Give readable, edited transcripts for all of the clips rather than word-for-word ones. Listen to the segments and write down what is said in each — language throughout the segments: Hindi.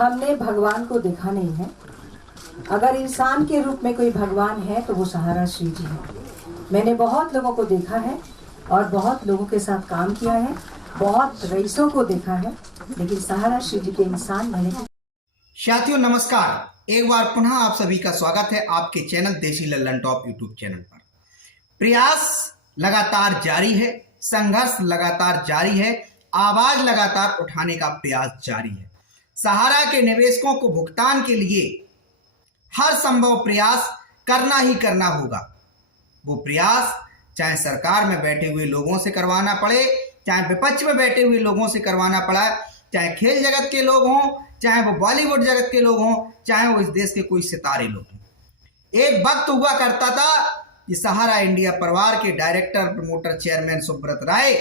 हमने भगवान को देखा नहीं है। अगर इंसान के रूप में कोई भगवान है तो वो सहारा श्री जी है। मैंने बहुत लोगों को देखा है और बहुत लोगों के साथ काम किया है, बहुत रईसों को देखा है, लेकिन सहारा श्री जी के इंसान मैंने। साथियों नमस्कार, एक बार पुनः आप सभी का स्वागत है आपके चैनल देसी लल्लन टॉप यूट्यूब चैनल पर। प्रयास लगातार जारी है, संघर्ष लगातार जारी है, आवाज लगातार उठाने का प्रयास जारी है। सहारा के निवेशकों को भुगतान के लिए हर संभव प्रयास करना ही करना होगा। वो प्रयास चाहे सरकार में बैठे हुए लोगों से करवाना पड़े, चाहे विपक्ष में बैठे हुए लोगों से करवाना पड़ा, चाहे खेल जगत के लोग हों, चाहे वो बॉलीवुड जगत के लोग हों, चाहे वो इस देश के कोई सितारे लोग हों। एक वक्त हुआ करता था कि सहारा इंडिया परिवार के डायरेक्टर, प्रमोटर, चेयरमैन सुब्रत राय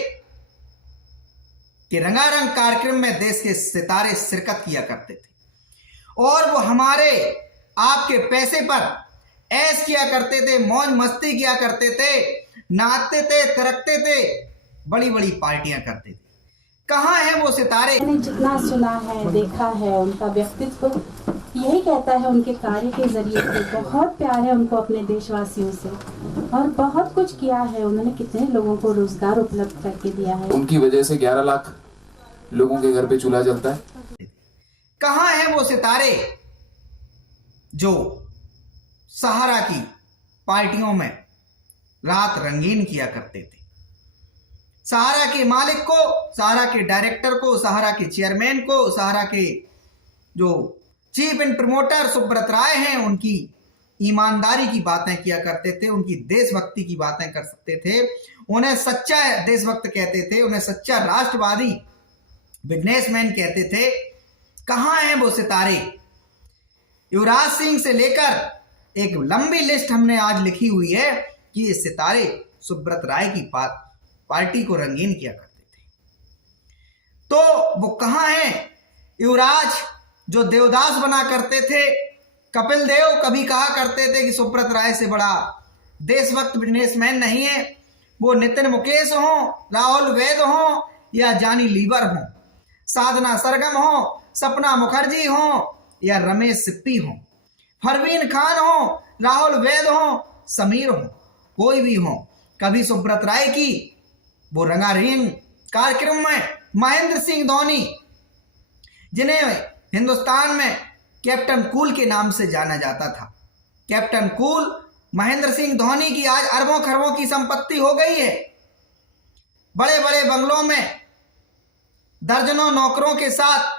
के रंगारंग कार्यक्रम में देश के सितारे शिरकत किया करते थे और वो हमारे आपके पैसे पर ऐश किया करते थे, मौज मस्ती किया करते थे, नाचते थे, थिरकते थे, बड़ी बड़ी पार्टियां करते थे। कहाँ है वो सितारे? मैंने जितना सुना है, देखा है, उनका व्यक्तित्व यही कहता है, उनके कार्य के जरिए से बहुत प्यार है उनको अपने देशवासियों से और बहुत कुछ किया है। उन्होंने कितने लोगों को रोजगार उपलब्ध करके दिया है। उनकी वजह से 11 लाख लोगों के घर पे चूल्हा जलता है। कहाँ है वो सितारे जो सहारा की पार्टियों में रात रंगीन किया करते थे? सहारा के मालिक को, सहारा के डायरेक्टर को, सहारा के चेयरमैन को, सहारा के जो चीफ एंड प्रमोटर सुब्रत राय हैं, उनकी ईमानदारी की बातें किया करते थे, उनकी देशभक्ति की बातें कर सकते थे, उन्हें सच्चा देशभक्त कहते थे, उन्हें सच्चा राष्ट्रवादी बिजनेसमैन कहते थे। कहाँ हैं वो सितारे? युवराज सिंह से लेकर एक लंबी लिस्ट हमने आज लिखी हुई है कि ये सितारे सुब्रत राय की पार्टी को रंगीन किया करते थे। तो वो कहाँ हैं? युवराज जो देवदास बना करते थे, कपिल देव कभी कहा करते थे कि सुब्रत राय से बड़ा देशभक्त बिजनेसमैन नहीं है। वो नितिन मुकेश हो, राहुल वैद हो या जानी लीवर हो, साधना सरगम हो, सपना मुखर्जी हो या रमेश सिप्पी हो, फरवीन खान हो, राहुल वैद हो, समीर हो, कोई भी हो, कभी सुब्रत राय की वो रंगारंग कार्यक्रम में महेंद्र सिंह धोनी, जिन्हें हिंदुस्तान में कैप्टन कूल के नाम से जाना जाता था, कैप्टन कूल महेंद्र सिंह धोनी की आज अरबों खरबों की संपत्ति हो गई है। बड़े बड़े बंगलों में दर्जनों नौकरों के साथ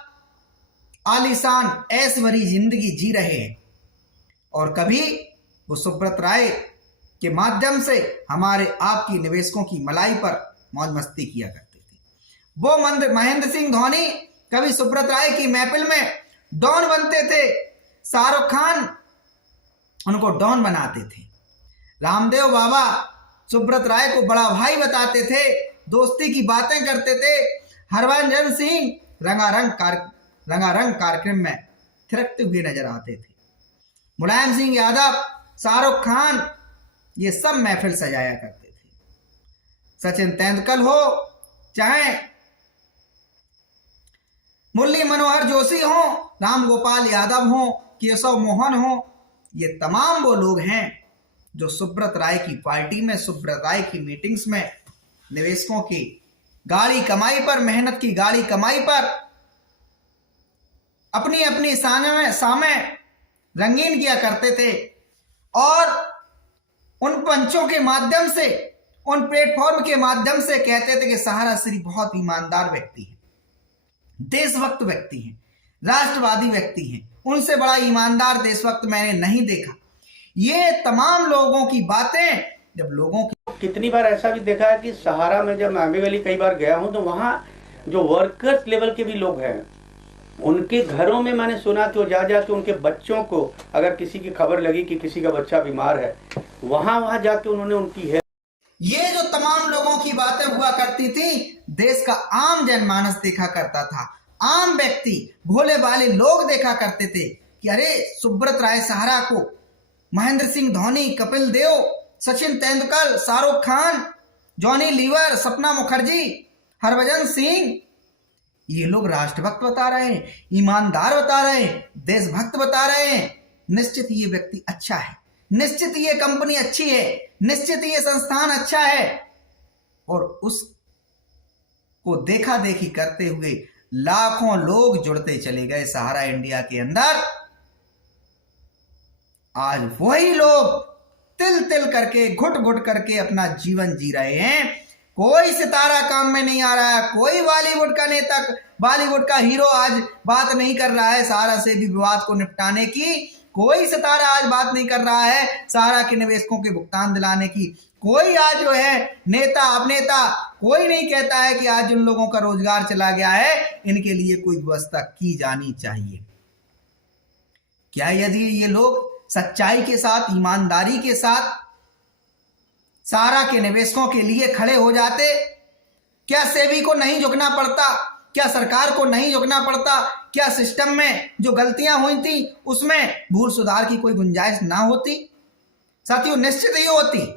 आलीशान ऐश भरी जिंदगी जी रहे हैं और कभी वो सुब्रत राय के माध्यम से हमारे आपकी निवेशकों की मलाई पर मौज मस्ती किया करते थे। वो महेंद्र सिंह धोनी कभी सुब्रत राय की महफिल में डॉन बनते थे, शाहरुख खान उनको डॉन बनाते थे, रामदेव बाबा सुब्रत राय को बड़ा भाई बताते थे, दोस्ती की बातें करते थे, हरभजन सिंह रंगारंग कार्यक्रम में थिरकते हुए नजर आते थे, मुलायम सिंह यादव, शाहरुख खान ये सब महफिल सजाया करते थे। सचिन तेंदुलकर हो, चाहे मुरली मनोहर जोशी हो, राम गोपाल यादव हो, केशव मोहन हो, ये तमाम वो लोग हैं जो सुब्रत राय की पार्टी में, सुब्रत राय की मीटिंग्स में निवेशकों की गाड़ी कमाई पर, मेहनत की गाड़ी कमाई पर अपनी अपनी सामे रंगीन किया करते थे और उन पंचों के माध्यम से, उन प्लेटफॉर्म के माध्यम से कहते थे कि सहारा श्री बहुत ईमानदार व्यक्ति है, देशभक्त व्यक्ति हैं, राष्ट्रवादी व्यक्ति हैं, उनसे बड़ा ईमानदार देशभक्त मैंने नहीं देखा। ये तमाम लोगों की बातें जब लोगों की कितनी बार ऐसा भी देखा है कि सहारा में जब मैं आगे वाली कई बार गया हूं तो वहां जो वर्कर्स लेवल के भी लोग हैं, उनके घरों में मैंने सुना कि वो जा के उनके बच्चों को, अगर किसी की खबर लगी कि किसी का बच्चा बीमार है, वहां जाके उन्होंने उनकी है। ये जो तमाम लोगों की बातें हुआ करती थी, देश का आम जनमानस देखा करता था, आम व्यक्ति, भोले भाले लोग देखा करते थे कि अरे सुब्रत राय सहारा को महेंद्र सिंह धोनी, कपिल देव, सचिन तेंदुलकर, शाहरुख खान, जॉनी लीवर, सपना मुखर्जी, हरभजन सिंह, ये लोग राष्ट्रभक्त बता रहे हैं, ईमानदार बता रहे हैं, देशभक्त बता रहे हैं। निश्चित ये व्यक्ति अच्छा है, निश्चित ये कंपनी अच्छी है, निश्चित ये संस्थान अच्छा है। और उसको देखा देखी करते हुए लाखों लोग जुड़ते चले गए सहारा इंडिया के अंदर। आज वही लोग तिल तिल करके, घुट घुट करके अपना जीवन जी रहे हैं। कोई सितारा काम में नहीं आ रहा है, कोई बॉलीवुड का नेता, बॉलीवुड का हीरो आज बात नहीं कर रहा है सहारा से भी विवाद को निपटाने की। कोई सितारा आज बात नहीं कर रहा है सहारा के निवेशकों के भुगतान दिलाने की। कोई आज जो है नेता, अभिनेता, कोई नहीं कहता है कि आज जिन लोगों का रोजगार चला गया है इनके लिए कोई व्यवस्था की जानी चाहिए। क्या यदि ये लोग सच्चाई के साथ, ईमानदारी के साथ सहारा के निवेशकों के लिए खड़े हो जाते, क्या सेबी को नहीं झुकना पड़ता? क्या सरकार को नहीं झुकना पड़ता? क्या सिस्टम में जो गलतियां हुई थी उसमें भूल सुधार की कोई गुंजाइश ना होती? साथियों, निश्चित ही होती,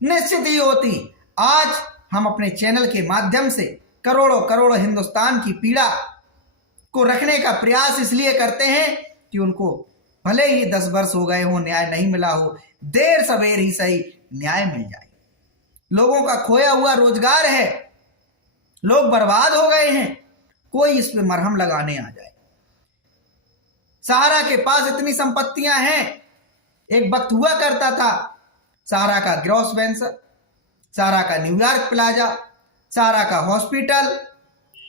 निश्चित ही होती। आज हम अपने चैनल के माध्यम से करोड़ों करोड़ों हिंदुस्तान की पीड़ा को रखने का प्रयास इसलिए करते हैं कि उनको भले ही 10 वर्ष हो गए हो, न्याय नहीं मिला हो, देर सवेर ही सही न्याय मिल जाए। लोगों का खोया हुआ रोजगार है, लोग बर्बाद हो गए हैं, कोई इस पे मरहम लगाने आ जाए। सहारा के पास इतनी संपत्तियां हैं। एक वक्त हुआ करता था सहारा का ग्रॉस वेंचर, सहारा का न्यूयॉर्क प्लाजा, सहारा का हॉस्पिटल,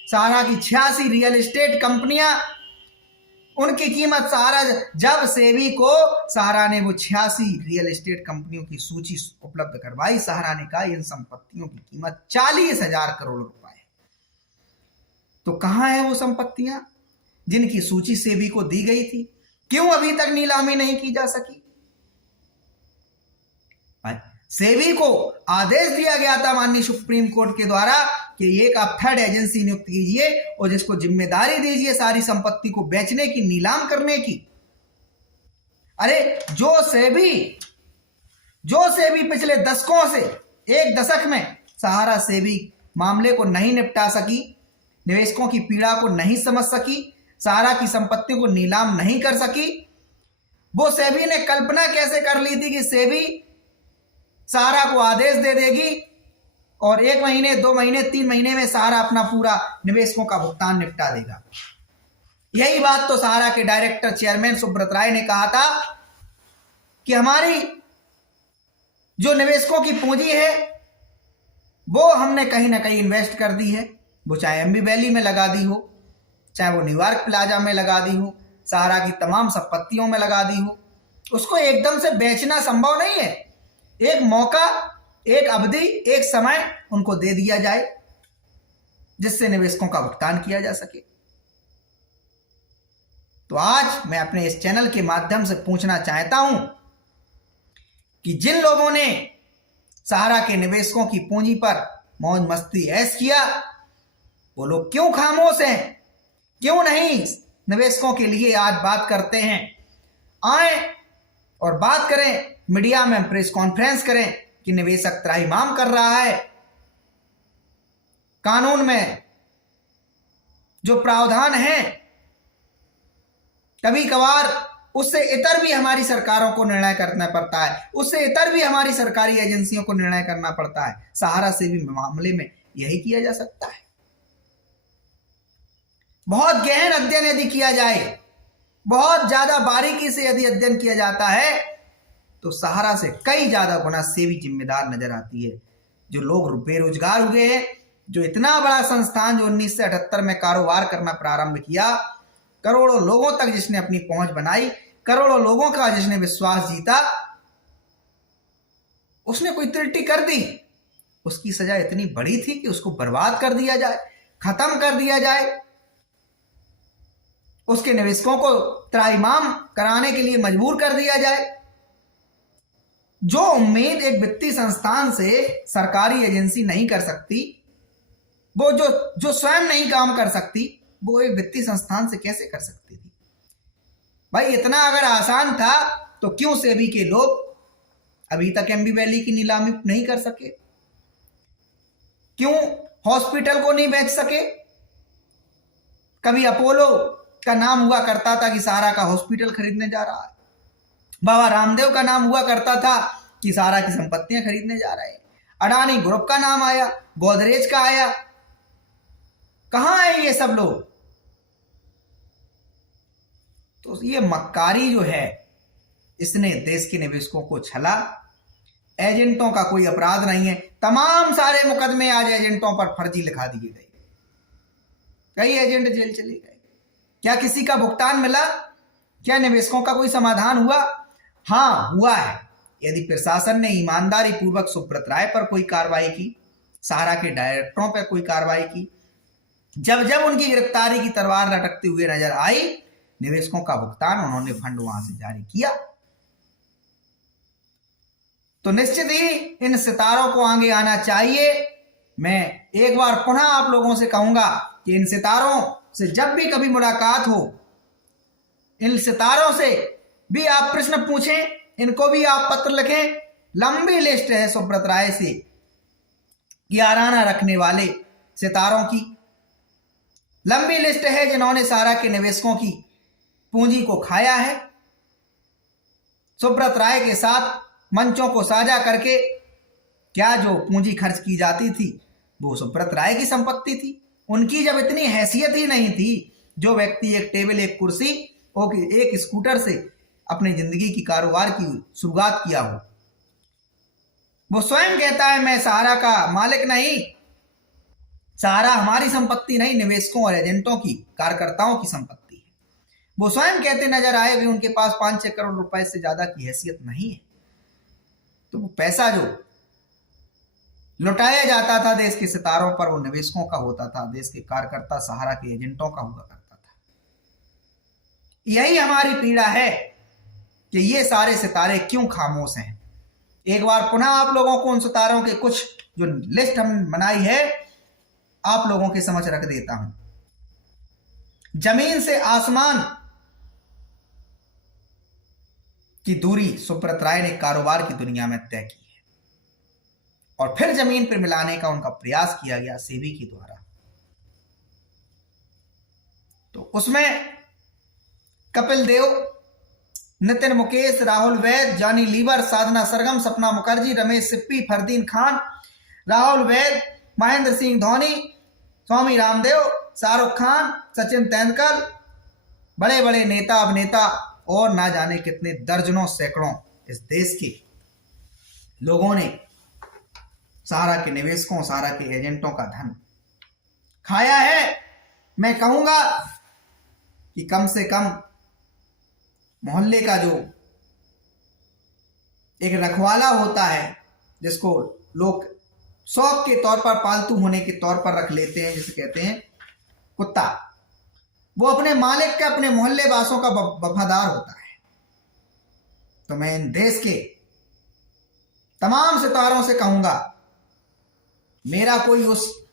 सहारा की 86 रियल एस्टेट कंपनियां, उनकी कीमत सहारा, जब सेबी को सहारा ने वो 86 रियल एस्टेट कंपनियों की सूची उपलब्ध करवाई, सहारा ने कहा इन संपत्तियों की कीमत 40,000 करोड़ रुपए है। तो कहां है वो संपत्तियां जिनकी सूची सेबी को दी गई थी? क्यों अभी तक नीलामी नहीं की जा सकी? सेबी को आदेश दिया गया था माननीय सुप्रीम कोर्ट के द्वारा कि एक आप थर्ड एजेंसी नियुक्त कीजिए और जिसको जिम्मेदारी दीजिए सारी संपत्ति को बेचने की, नीलाम करने की। अरे जो सेबी पिछले दशकों से, एक दशक में सहारा सेबी मामले को नहीं निपटा सकी, निवेशकों की पीड़ा को नहीं समझ सकी, सहारा की संपत्ति को नीलाम नहीं कर सकी, वो सेबी ने कल्पना कैसे कर ली थी कि सेबी सहारा को आदेश दे देगी और 1 महीने, 2 महीने, 3 महीने में सहारा अपना पूरा निवेशकों का भुगतान निपटा देगा। यही बात तो सहारा के डायरेक्टर चेयरमैन सुब्रत राय ने कहा था कि हमारी जो निवेशकों की पूंजी है वो हमने कहीं ना कहीं इन्वेस्ट कर दी है, वो चाहे एमबी वैली में लगा दी हो, चाहे वो न्यूयॉर्क प्लाजा में लगा दी हो, सहारा की तमाम संपत्तियों में लगा दी हो। उसको एकदम से बेचना संभव नहीं है। एक मौका, एक अवधि, एक समय उनको दे दिया जाए जिससे निवेशकों का भुगतान किया जा सके। तो आज मैं अपने इस चैनल के माध्यम से पूछना चाहता हूं कि जिन लोगों ने सहारा के निवेशकों की पूंजी पर मौज मस्ती ऐश किया, वो लोग क्यों खामोश हैं? क्यों नहीं निवेशकों के लिए आज बात करते हैं? आए और बात करें, मीडिया में प्रेस कॉन्फ्रेंस करें कि निवेशक त्राहिमाम कर रहा है, कानून में जो प्रावधान है कभी कभार उससे इतर भी हमारी सरकारों को निर्णय करना पड़ता है, उससे इतर भी हमारी सरकारी एजेंसियों को निर्णय करना पड़ता है। सहारा से भी मामले में यही किया जा सकता है। बहुत गहन अध्ययन यदि किया जाए, बहुत ज्यादा बारीकी से यदि अध्ययन किया जाता है तो सहारा से कई ज्यादा गुना सेबी जिम्मेदार नजर आती है। जो लोग बेरोजगार हुए हैं, जो इतना बड़ा संस्थान जो 1978 में कारोबार करना प्रारंभ किया, करोड़ों लोगों तक जिसने अपनी पहुंच बनाई, करोड़ों लोगों का जिसने विश्वास जीता, उसने कोई त्रुटि कर दी, उसकी सजा इतनी बड़ी थी कि उसको बर्बाद कर दिया जाए, खत्म कर दिया जाए, उसके निवेशकों को त्राहिमाम कराने के लिए मजबूर कर दिया जाए। जो उम्मीद एक वित्तीय संस्थान से सरकारी एजेंसी नहीं कर सकती, वो जो स्वयं नहीं काम कर सकती, वो एक वित्तीय संस्थान से कैसे कर सकती थी? भाई इतना अगर आसान था तो क्यों सेबी के लोग अभी तक एमबी वैली की नीलामी नहीं कर सके? क्यों हॉस्पिटल को नहीं बेच सके? कभी अपोलो का नाम हुआ करता था कि सहारा का हॉस्पिटल खरीदने जा रहा है, बाबा रामदेव का नाम हुआ करता था कि सहारा की संपत्तियां खरीदने जा रहे हैं, अडानी ग्रुप का नाम आया, गोदरेज का आया। कहां है ये सब लोग? तो ये मक्कारी जो है, इसने देश के निवेशकों को छला। एजेंटों का कोई अपराध नहीं है, तमाम सारे मुकदमे आज एजेंटों पर फर्जी लिखा दिए गए, कई एजेंट जेल चले गए। क्या किसी का भुगतान मिला? क्या निवेशकों का कोई समाधान हुआ? हाँ हुआ है। यदि प्रशासन ने ईमानदारी पूर्वक सुब्रत राय पर कोई कार्रवाई की, सहारा के डायरेक्टरों पर कोई कार्रवाई की, जब जब उनकी गिरफ्तारी की तलवार लटकते हुए नजर आई, निवेशकों का भुगतान उन्होंने फंड वहां से जारी किया, तो निश्चित ही इन सितारों को आगे आना चाहिए। मैं एक बार पुनः आप लोगों से कहूंगा कि इन सितारों से जब भी कभी मुलाकात हो, इन सितारों से भी आप प्रश्न पूछें, इनको भी आप पत्र लिखें। लंबी लिस्ट है सुब्रत राय से याराना रखने वाले सितारों की, लंबी लिस्ट है जिन्होंने सहारा के निवेशकों की पूंजी को खाया है। सुब्रत राय के साथ मंचों को साझा करके क्या जो पूंजी खर्च की जाती थी वो सुब्रत राय की संपत्ति थी। उनकी जब इतनी हैसियत ही नहीं थी, जो व्यक्ति एक टेबल, एक कुर्सी और एक स्कूटर से अपनी जिंदगी की कारोबार की शुरुआत किया हो, वो स्वयं कहता है मैं सहारा का मालिक नहीं, सहारा हमारी संपत्ति नहीं, निवेशकों और एजेंटों की, कार्यकर्ताओं की संपत्ति है। वो स्वयं कहते नजर आए भी उनके पास 5-6 करोड़ रुपए से ज्यादा की हैसियत नहीं है। तो वो पैसा जो लुटाया जाता था देश के सितारों पर, वो निवेशकों का होता था, देश के कार्यकर्ता सहारा के एजेंटों का हुआ करता था। यही हमारी पीड़ा है कि ये सारे सितारे क्यों खामोश हैं। एक बार पुनः आप लोगों को उन सितारों के कुछ जो लिस्ट हम बनाई है आप लोगों के समझ रख देता हूं। जमीन से आसमान की दूरी सुब्रत राय ने कारोबार की दुनिया में तय की है और फिर जमीन पर मिलाने का उनका प्रयास किया गया सेबी के द्वारा। तो उसमें कपिल देव, नितिन मुकेश, राहुल वैद, जॉनी लीवर, साधना सरगम, सपना मुखर्जी, रमेश सिप्पी, फरदीन खान, राहुल वैद, महेंद्र सिंह धोनी, स्वामी रामदेव, शाहरुख खान, सचिन तेंदुलकर, बड़े बड़े नेता, अभिनेता और ना जाने कितने दर्जनों सैकड़ों इस देश के लोगों ने सहारा के निवेशकों, सहारा के एजेंटों का धन खाया है। मैं कहूंगा कि कम से कम मोहल्ले का जो एक रखवाला होता है, जिसको लोग शौक के तौर पर, पालतू होने के तौर पर रख लेते हैं, जिसे कहते हैं कुत्ता, वो अपने मालिक का, अपने मोहल्ले वासों का वफादार होता है। तो मैं इन देश के तमाम सितारों से कहूंगा, मेरा कोई उस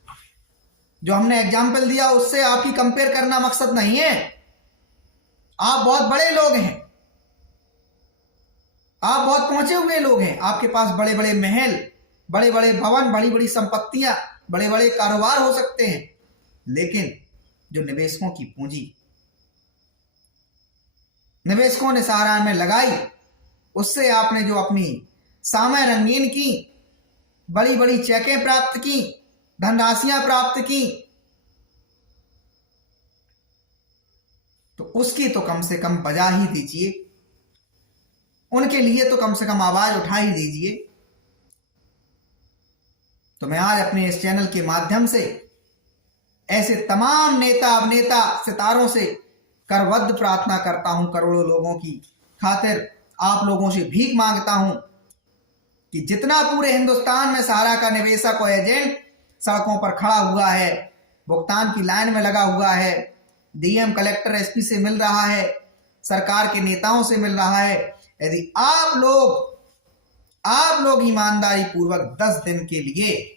जो हमने एग्जाम्पल दिया उससे आपकी कंपेयर करना मकसद नहीं है। आप बहुत बड़े लोग हैं, आप बहुत पहुंचे हुए लोग हैं, आपके पास बड़े बड़े महल, बड़े बड़े भवन, बड़ी बड़ी संपत्तियां, बड़े बड़े कारोबार हो सकते हैं, लेकिन जो निवेशकों की पूंजी निवेशकों ने सहारा में लगाई, उससे आपने जो अपनी सामय रंगीन की, बड़ी बड़ी चेकें प्राप्त की, धनराशियां प्राप्त की, तो उसकी तो कम से कम बजा ही दीजिए, उनके लिए तो कम से कम आवाज उठा ही दीजिए। तो मैं आज अपने इस चैनल के माध्यम से ऐसे तमाम नेता, अभिनेता, सितारों से करबद्ध प्रार्थना करता हूं, करोड़ों लोगों की खातिर आप लोगों से भीख मांगता हूं कि जितना पूरे हिंदुस्तान में सहारा का निवेशक और एजेंट सड़कों पर खड़ा हुआ है, भुगतान की लाइन में लगा हुआ है, डीएम, कलेक्टर, एसपी से मिल रहा है, सरकार के नेताओं से मिल रहा है, यदि आप लोग ईमानदारी पूर्वक 10 दिन के लिए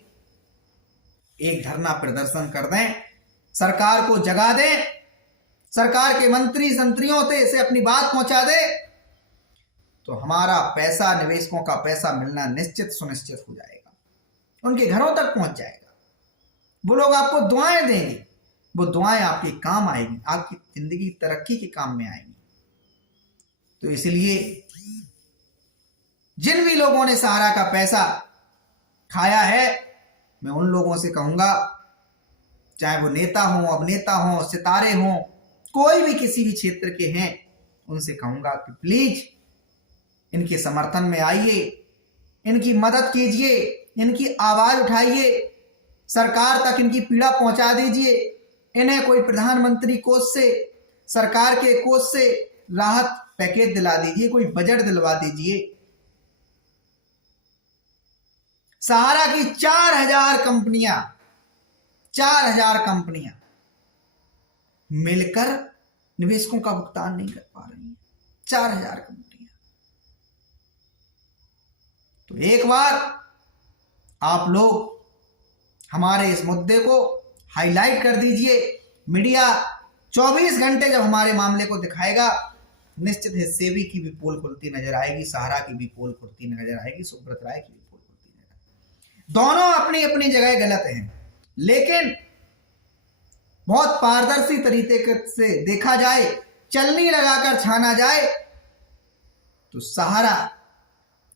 एक धरना प्रदर्शन कर दें, सरकार को जगा दें, सरकार के मंत्री संत्रियों से अपनी बात पहुंचा दें, तो हमारा पैसा, निवेशकों का पैसा मिलना निश्चित सुनिश्चित हो जाएगा, उनके घरों तक पहुंच जाएगा। वो लोग आपको दुआएं देंगे, वो दुआएं आपके काम आएंगी, आपकी जिंदगी तरक्की के काम में आएंगी। तो इसलिए जिन भी लोगों ने सहारा का पैसा खाया है, मैं उन लोगों से कहूंगा, चाहे वो नेता हो, अभिनेता हो, सितारे हो, कोई भी किसी भी क्षेत्र के हैं, उनसे कहूंगा कि प्लीज इनके समर्थन में आइए, इनकी मदद कीजिए, इनकी आवाज उठाइए, सरकार तक इनकी पीड़ा पहुंचा दीजिए। इन्हें कोई प्रधानमंत्री कोष से, सरकार के कोष से राहत पैकेज दिला दीजिए, कोई बजट दिलवा दीजिए। सहारा की 4000 कंपनियां मिलकर निवेशकों का भुगतान नहीं कर पा रही हैं। 4000 कंपनियां। तो एक बार आप लोग हमारे इस मुद्दे को हाईलाइट कर दीजिए। मीडिया 24 घंटे जब हमारे मामले को दिखाएगा, निश्चित है सेवी की भी पोल खुलती नजर आएगी, सहारा की भी पोल खुलती नजर आएगी, सुब्रत राय की भी पोल खुलती नजर आएगी। दोनों अपनी अपनी जगह गलत हैं, लेकिन बहुत पारदर्शी तरीके से देखा जाए, चलनी लगाकर छाना जाए, तो सहारा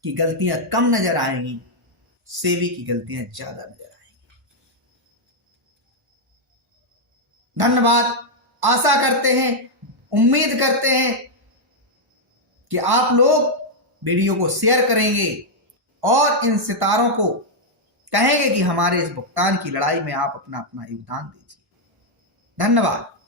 की गलतियां कम नजर आएंगी, सेवी की गलतियां ज्यादा नजर आएंगी। धन्यवाद। आशा करते हैं, उम्मीद करते हैं कि आप लोग वीडियो को शेयर करेंगे और इन सितारों को कहेंगे कि हमारे इस भुगतान की लड़ाई में आप अपना अपना योगदान दीजिए। धन्यवाद।